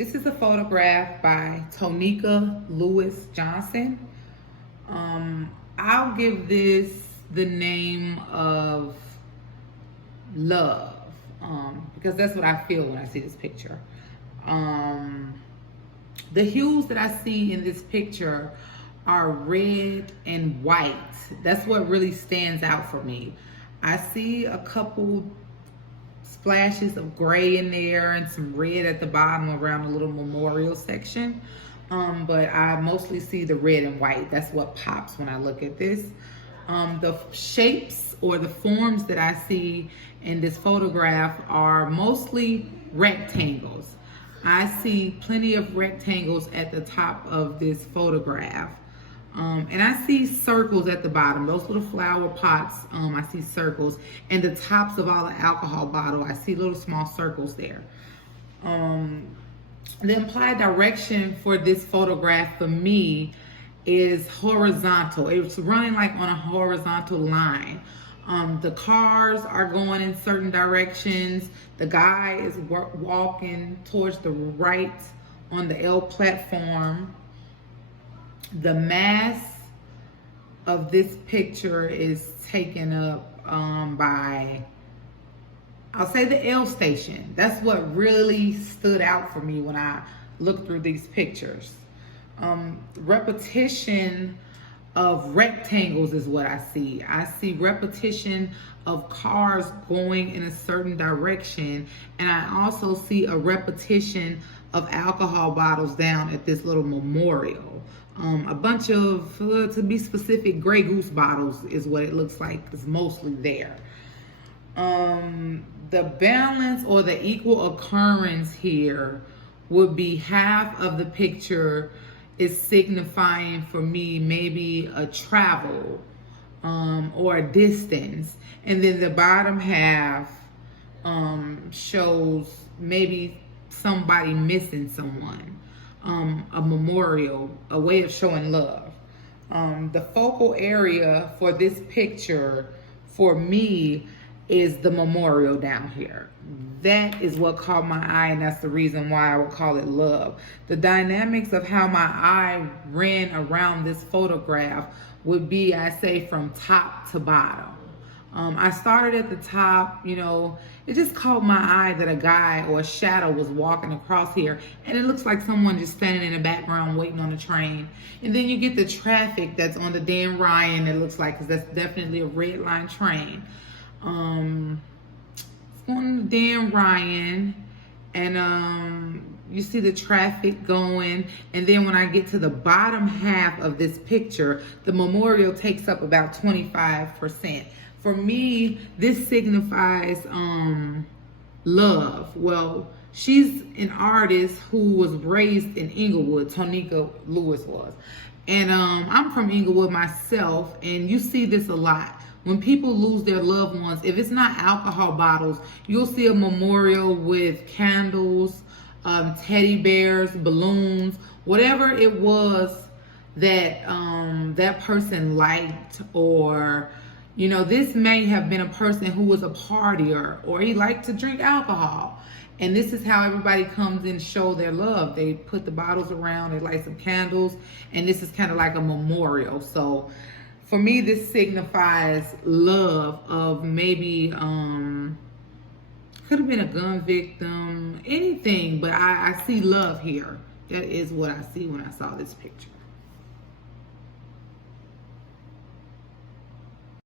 This is a photograph by Tonika Lewis Johnson. I'll give this the name of Love, because that's what I feel when I see this picture. The hues that I see in this picture are red and white. That's what really stands out for me. I see a couple splashes of gray in there and some red at the bottom around the little memorial section. But I mostly see the red and white. That's what pops when I look at this. The shapes or the forms that I see in this photograph are mostly rectangles. I see plenty of rectangles at the top of this photograph. And I see circles at the bottom. Those little flower pots, I see circles. And the tops of all the alcohol bottle, I see little small circles there. The implied direction for this photograph for me is horizontal. It's running like on a horizontal line. The cars are going in certain directions. The guy is walking towards the right on the L platform. The mass of this picture is taken up by, I'll say, the L station. That's what really stood out for me when I looked through these pictures. Repetition of rectangles is what I see. I see repetition of cars going in a certain direction, and I also see a repetition of alcohol bottles down at this little memorial. A bunch of, to be specific, Grey Goose bottles is what it looks like. It's mostly there. The balance or the equal occurrence here would be half of the picture is signifying for me maybe a travel or a distance, and then the bottom half shows maybe somebody missing someone, a memorial, a way of showing love. The focal area for this picture for me is the memorial down here. That is what caught my eye, and that's the reason why I would call it love. The dynamics of how my eye ran around this photograph would be, I say, from top to bottom. I started at the top, it just caught my eye that a guy or a shadow was walking across here, and it looks like someone just standing in the background waiting on the train. And then you get the traffic that's on the Dan Ryan, it looks like, because that's definitely a red line train. It's on the Dan Ryan, and you see the traffic going, and then when I get to the bottom half of this picture, the memorial takes up about 25%. For me, this signifies love. Well, she's an artist who was raised in Englewood. Tonika Lewis was. And I'm from Englewood myself, and you see this a lot. When people lose their loved ones, if it's not alcohol bottles, you'll see a memorial with candles, teddy bears, balloons, whatever it was that that person liked, or this may have been a person who was a partier, or he liked to drink alcohol. And this is how everybody comes and show their love. They put the bottles around, they light some candles, and this is kind of like a memorial. So for me, this signifies love of maybe, could have been a gun victim, anything, but I see love here. That is what I see when I saw this picture.